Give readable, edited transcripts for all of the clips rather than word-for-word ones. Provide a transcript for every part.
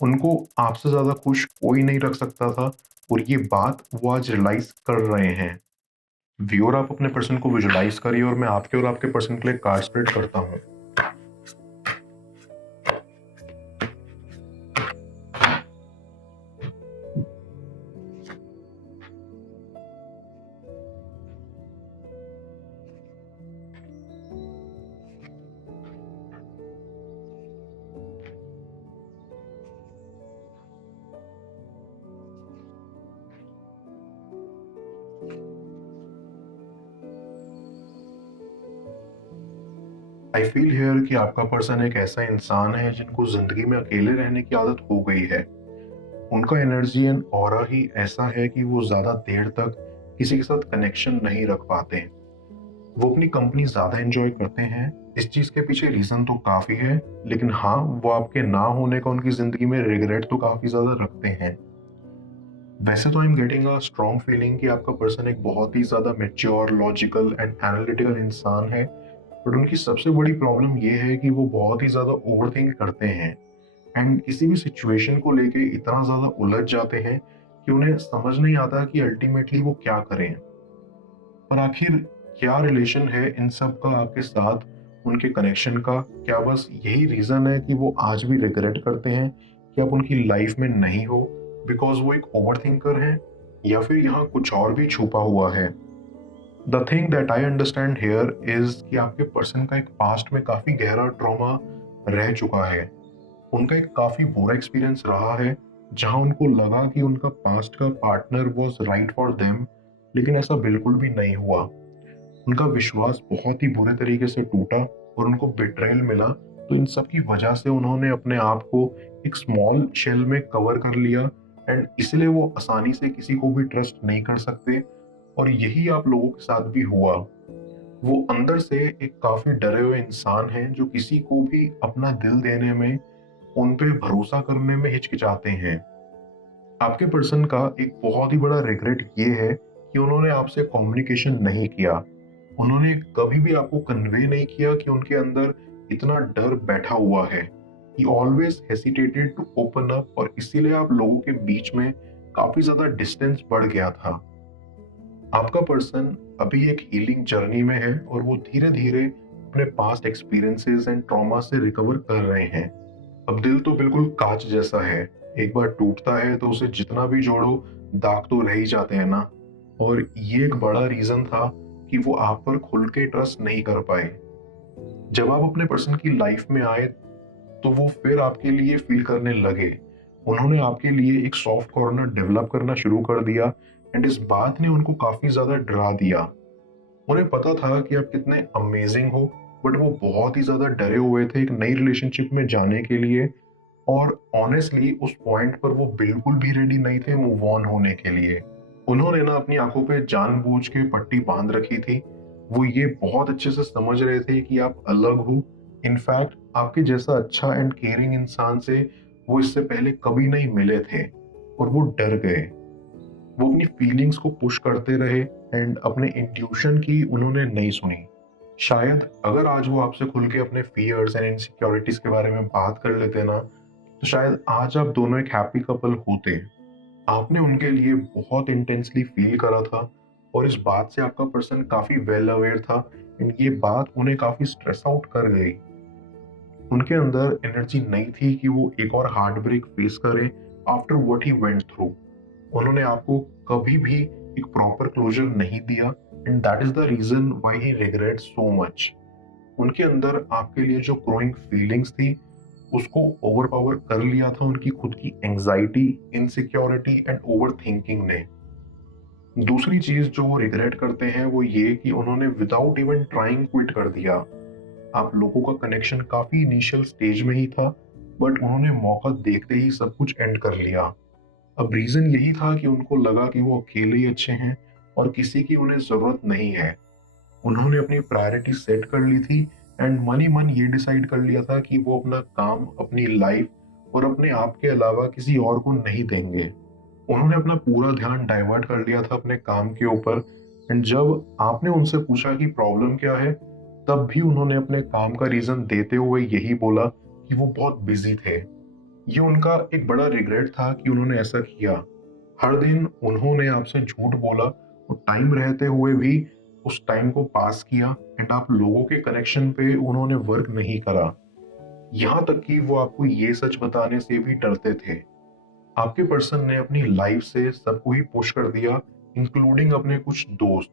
उनको आपसे ज़्यादा खुश कोई नहीं रख सकता था और ये बात वो आज रियलाइज़ कर रहे हैं। व्यूअर आप अपने पर्सन को विजुअलाइज़ करिए और मैं आपके और आपके पर्सन के लिए कार्ड स्प्रेड करता हूँ। आई फील हियर कि आपका पर्सन एक ऐसा इंसान है जिनको जिंदगी में अकेले रहने की आदत हो गई है। उनका एनर्जी एंड ऑरा ही ऐसा है कि वो ज्यादा देर तक किसी के साथ कनेक्शन नहीं रख पाते। वो अपनी कंपनी ज्यादा एंजॉय करते हैं। इस चीज के पीछे रीजन तो काफी है, लेकिन हाँ, वो आपके ना होने का उनकी जिंदगी में रिग्रेट तो काफी ज्यादा रखते हैं। वैसे तो I am getting a strong feeling कि आपका पर्सन एक बहुत ही ज्यादा मेच्योर, लॉजिकल एंड एनालिटिकल इंसान है। बट उनकी सबसे बड़ी प्रॉब्लम ये है कि वो बहुत ही ज्यादा ओवरथिंक करते हैं एंड किसी भी सिचुएशन को लेके इतना ज्यादा उलझ जाते हैं कि उन्हें समझ नहीं आता कि अल्टीमेटली वो क्या करें। पर आखिर क्या रिलेशन है इन सब का आपके साथ, उनके कनेक्शन का? क्या बस यही रीजन है कि वो आज भी रिग्रेट करते हैं कि आप उनकी लाइफ में नहीं हो बिकॉज वो एक ओवरथिंकर हैं, या फिर यहाँ कुछ और भी छुपा हुआ है? The thing that I understand here is कि आपके पर्सन का एक पास्ट में काफी गहरा ट्रॉमा रह चुका है। उनका एक काफी बुरा एक्सपीरियंस रहा है जहां उनको लगा कि उनका पास्ट का partner was right for them, लेकिन ऐसा बिल्कुल भी नहीं हुआ। उनका विश्वास बहुत ही बुरे तरीके से टूटा और उनको बिट्रेयल मिला। तो इन सब की वजह से उन्होंने अपने आप को एक स्मॉल शेल में कवर कर लिया एंड इसलिए वो आसानी से किसी को भी ट्रस्ट नहीं कर सकते। और यही आप लोगों के साथ भी हुआ। वो अंदर से एक काफी डरे हुए इंसान हैं जो किसी को भी अपना दिल देने में, उन पे भरोसा करने में हिचकिचाते हैं। आपके पर्सन का एक बहुत ही बड़ा रिग्रेट ये है कि उन्होंने आपसे कम्युनिकेशन नहीं किया। उन्होंने कभी भी आपको कन्वे नहीं किया कि उनके अंदर इतना डर बैठा हुआ है। He always hesitated to open up और इसीलिए आप लोगों के बीच में काफी ज्यादा डिस्टेंस बढ़ गया था। आपका पर्सन अभी एक हीलिंग जर्नी में है और वो धीरे धीरे अपने पास्ट एक्सपीरियंसेस एंड ट्रॉमा से रिकवर कर रहे हैं। अब दिल तो बिल्कुल कांच जैसा है, एक बार टूटता है तो उसे जितना भी जोड़ो दाग तो रह ही जाते हैं ना। और ये एक बड़ा रीजन था कि वो आप पर खुल के ट्रस्ट नहीं कर पाए। जब आप अपने पर्सन की लाइफ में आए तो वो फिर आपके लिए फील करने लगे। उन्होंने आपके लिए एक सॉफ्ट कॉर्नर डेवलप करना शुरू कर दिया एंड इस बात ने उनको काफी ज्यादा डरा दिया। उन्हें पता था कि आप कितने अमेजिंग हो, बट वो बहुत ही ज्यादा डरे हुए थे एक नई रिलेशनशिप में जाने के लिए। और ऑनेस्टली उस पॉइंट पर वो बिल्कुल भी रेडी नहीं थे मूव ऑन होने के लिए। उन्होंने ना अपनी आंखों पे जानबूझ के पट्टी बांध रखी थी। वो ये बहुत अच्छे से समझ रहे थे कि आप अलग हो। इनफैक्ट आपके जैसा अच्छा एंड केयरिंग इंसान से वो इससे पहले कभी नहीं मिले थे और वो डर गए। वो अपनी फीलिंग्स को पुश करते रहे एंड अपने इंट्यूशन की उन्होंने नहीं सुनी। शायद अगर आज वो आपसे खुल के अपने फियर्स एंड इनसिक्योरिटीज के बारे में बात कर लेते ना, तो शायद आज आप दोनों एक हैप्पी कपल होते। आपने उनके लिए बहुत इंटेंसली फील करा था और इस बात से आपका पर्सन काफी वेल अवेयर था एंड ये बात उन्हें काफी स्ट्रेस आउट कर गई। उनके अंदर एनर्जी नहीं थी कि वो एक और हार्ट ब्रेक फेस करें after what he went through. उन्होंने आपको कभी भी एक प्रॉपर क्लोजर नहीं दिया and that is the reason why he regret so much. उनके अंदर आपके लिए जो ग्रोइंग फीलिंग्स थी उसको ओवरपावर कर लिया था उनकी खुद की anxiety, insecurity and over thinking ने। दूसरी चीज जो वो रिग्रेट करते हैं वो ये कि उन्होंने विदाउट इवन ट्राइंग क्विट कर दिया। आप लोगों का कनेक्शन काफी इनिशियल स्टेज में ही था, बट उन्होंने मौका देखते ही सब कुछ एंड कर लिया। अब रीजन यही था कि उनको लगा कि वो अकेले ही अच्छे हैं और किसी की उन्हें जरूरत नहीं है। उन्होंने अपनी प्रायोरिटी सेट कर ली थी एंड मन ही मन ये डिसाइड कर लिया था कि वो अपना काम, अपनी लाइफ और अपने आप के अलावा किसी और को नहीं देंगे। उन्होंने अपना पूरा ध्यान डाइवर्ट कर लिया था अपने काम के ऊपर एंड जब आपने उनसे पूछा कि प्रॉब्लम क्या है, तब भी उन्होंने अपने काम का रीजन देते हुए यही बोला कि वो बहुत बिजी थे। ये उनका एक बड़ा रिग्रेट था कि उन्होंने ऐसा किया। हर दिन उन्होंने आपसे झूठ बोला और टाइम रहते हुए भी उस टाइम को पास किया एंड आप लोगों के कनेक्शन पे उन्होंने वर्क नहीं करा। यहाँ तक कि वो आपको ये सच बताने से भी डरते थे। आपके पर्सन ने अपनी लाइफ से सबको ही पुश कर दिया, इंक्लूडिंग अपने कुछ दोस्त।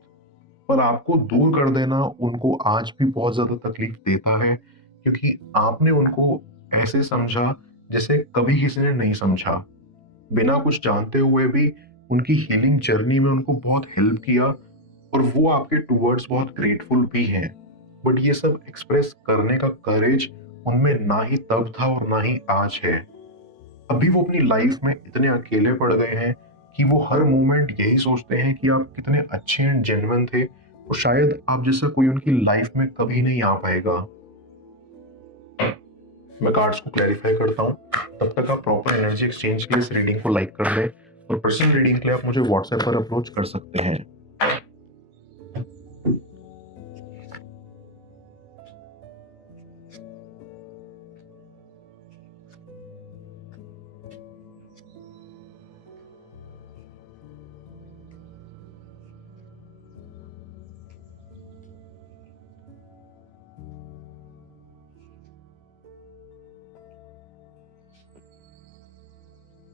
पर आपको दूर कर देना उनको आज भी बहुत ज़्यादा तकलीफ देता है, क्योंकि आपने उनको ऐसे समझा जैसे कभी किसी ने नहीं समझा। बिना कुछ जानते हुए भी उनकी हीलिंग जर्नी में उनको बहुत हेल्प किया और वो आपके टुवर्ड्स बहुत ग्रेटफुल भी हैं। बट ये सब एक्सप्रेस करने का करेज उनमें ना ही तब था और ना ही आज है। अभी वो अपनी लाइफ में इतने अकेले पड़ गए हैं कि वो हर मोमेंट यही सोचते हैं कि आप कितने अच्छे एंड जेन्युइन थे और शायद आप जैसा कोई उनकी लाइफ में कभी नहीं आ पाएगा। मैं कार्ड्स को क्लैरिफाई करता हूँ, तब तक आप प्रॉपर एनर्जी एक्सचेंज के लिए इस रीडिंग को लाइक कर दें और पर्सनल रीडिंग के लिए आप मुझे व्हाट्सएप पर अप्रोच कर सकते हैं।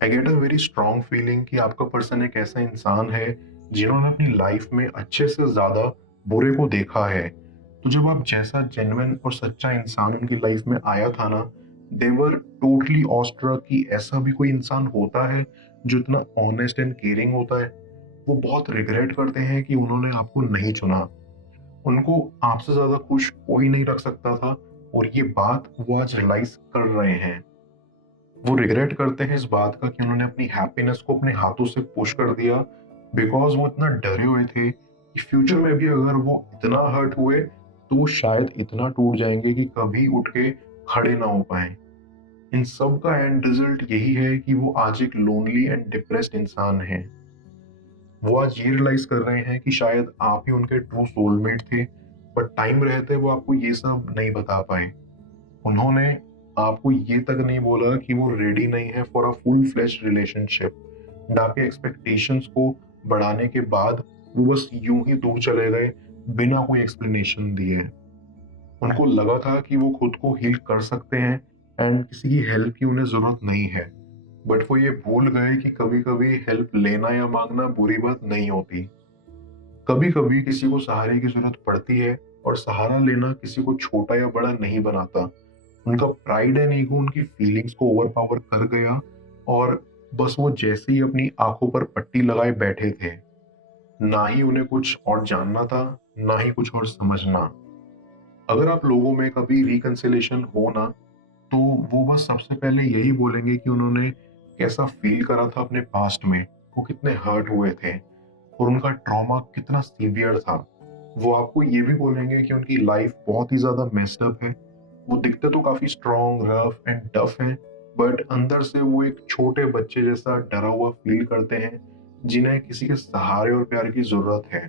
I get a very strong feeling कि आपका पर्सन एक ऐसा इंसान है जिन्होंने अपनी लाइफ में अच्छे से ज्यादा बुरे को देखा है। तो जब आप जैसा जेन्युइन और सच्चा इंसान उनकी लाइफ में आया था ना, देवर टोटली ऑस्ट्रक कि ऐसा भी कोई इंसान होता है जो इतना ऑनेस्ट एंड केयरिंग होता है। वो बहुत रिग्रेट करते हैं कि उन्होंने आपको नहीं चुना। उनको आपसे ज्यादा खुश कोई नहीं रख सकता था और ये बात वो आज रियलाइज कर रहे हैं। वो रिग्रेट करते हैं इस बात का कि उन्होंने अपनी हैप्पीनेस को अपने हाथों से पुश कर दिया, बिकॉज वो इतना डरे हुए थे कि फ्यूचर में भी अगर वो इतना हर्ट हुए तो वो शायद इतना टूट जाएंगे कि कभी उठ के खड़े ना हो पाए। इन सब का एंड रिजल्ट यही है कि वो आज एक लोनली एंड डिप्रेस्ड इंसान है। वो आज ये रियलाइज कर रहे हैं कि शायद आप ही उनके ट्रू सोलमेट थे, बट टाइम रहते वो आपको ये सब नहीं बता पाए। उन्होंने आपको ये तक नहीं बोला कि वो रेडी नहीं है for a full flash relationship. आपके एक्सपेक्टेशंस को बढ़ाने के बाद वो बस यूं ही दूर चले गए बिना कोई एक्सप्लेनेशन दिए। उनको लगा था कि वो खुद को हील कर सकते हैं एंड किसी की हेल्प की उन्हें जरूरत नहीं है। बट वो ये भूल गए कि कभी कभी हेल्प लेना या मांगना बुरी बात नहीं होती। कभी कभी किसी को सहारे की जरूरत पड़ती है और सहारा लेना किसी को छोटा या बड़ा नहीं बनाता। उनका प्राइड एंड ईगो उनकी फीलिंग्स को ओवरपावर कर गया और बस वो जैसे ही अपनी आंखों पर पट्टी लगाए बैठे थे। ना ही उन्हें कुछ और जानना था, ना ही कुछ और समझना। अगर आप लोगों में कभी रिकंसिलेशन हो ना, तो वो बस सबसे पहले यही बोलेंगे कि उन्होंने कैसा फील करा था अपने पास्ट में, वो कितने हर्ट हुए थे और उनका ट्रॉमा कितना सीवियर था। वो आपको ये भी बोलेंगे कि उनकी लाइफ बहुत ही ज्यादा मेस्ड अप है। वो दिखते तो काफी स्ट्रॉन्ग, रफ एंड टफ हैं, बट अंदर से वो एक छोटे बच्चे जैसा डरा हुआ फील करते हैं, जिन्हें किसी के सहारे और प्यार की जरूरत है।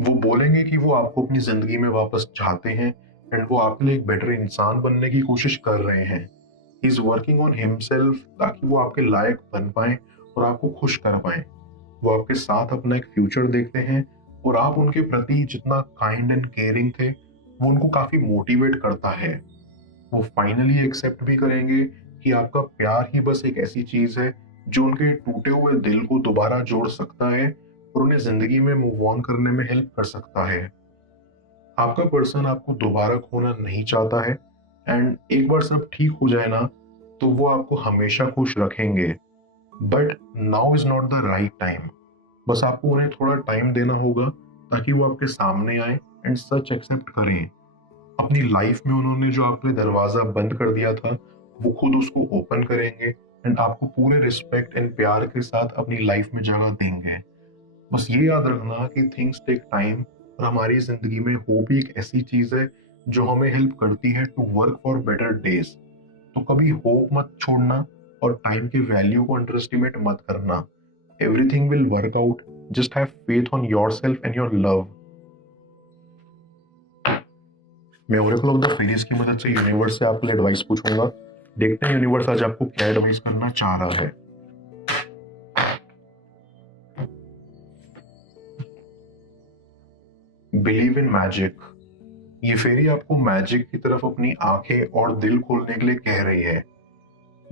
वो बोलेंगे कि वो आपको अपनी जिंदगी में वापस चाहते हैं एंड वो आपके लिए एक बेटर इंसान बनने की कोशिश कर रहे हैं। He is working on himself ताकि वो आपके लायक बन पाए और आपको खुश कर पाए। वो आपके साथ अपना एक फ्यूचर देखते हैं और आप उनके प्रति जितना काइंड एंड केयरिंग थे वो उनको काफी मोटिवेट करता है। वो फाइनली एक्सेप्ट भी करेंगे कि आपका प्यार ही बस एक ऐसी चीज है जो उनके टूटे हुए दिल को दोबारा जोड़ सकता है और उन्हें जिंदगी में मूव ऑन करने में हेल्प कर सकता है। आपका पर्सन आपको दोबारा खोना नहीं चाहता है एंड एक बार सब ठीक हो जाए ना, तो वो आपको हमेशा खुश रखेंगे। But now is not the right time. बस आपको उन्हें थोड़ा टाइम देना होगा ताकि वो आपके सामने आए एंड सच एक्सेप्ट करें। अपनी लाइफ में उन्होंने जो आपके लिए दरवाजा बंद कर दिया था, वो खुद उसको ओपन करेंगे एंड आपको पूरे रिस्पेक्ट एंड प्यार के साथ अपनी लाइफ में जगह देंगे। बस ये याद रखना कि थिंग्स टेक टाइम और हमारी जिंदगी में होप ही एक ऐसी चीज है जो हमें हेल्प करती है to work for better days. तो कभी होप मत छोड़ना और टाइम के वैल्यू को अंडर एस्टिमेट मत करना। Everything will work out, just have faith on yourself and your love. मैं ओरेकल ऑफ द फेरीज की मदद से यूनिवर्स से आपके लिए एडवाइस पूछूंगा। देखते हैं यूनिवर्स आज आपको क्या एडवाइस करना चाह रहा है। Believe in magic. ये फेरी आपको मैजिक की तरफ अपनी आंखें और दिल खोलने के लिए कह रही है।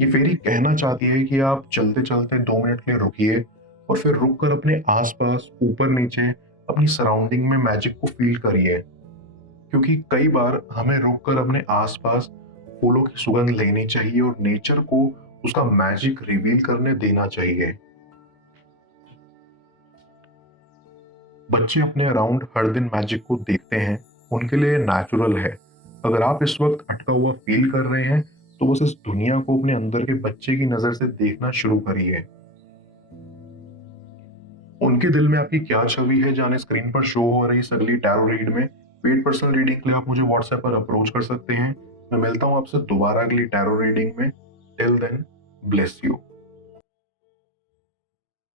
ये फेरी कहना चाहती है कि आप चलते चलते 2 मिनट के लिए रुकिए और फिर रुक कर अपने आसपास, ऊपर नीचे, अपनी सराउंडिंग में मैजिक को फील करिए। क्योंकि कई बार हमें रुक कर अपने आसपास फूलों की सुगंध लेनी चाहिए और नेचर को उसका मैजिक रिवील करने देना चाहिए। बच्चे अपने अराउंड हर दिन मैजिक को देखते हैं, उनके लिए नेचुरल है। अगर आप इस वक्त अटका हुआ फील कर रहे हैं तो बस इस दुनिया को अपने अंदर के बच्चे की नजर से देखना शुरू करिए। उनके दिल में आपकी क्या छवि है जाने स्क्रीन पर शो हो रही इस अगली टैरो रीड में। पेड पर्सनल रीडिंग के लिए आप मुझे व्हाट्सएप पर अप्रोच कर सकते हैं। मैं मिलता हूं आपसे दोबारा अगली टैरो रीडिंग में। Till then, bless you.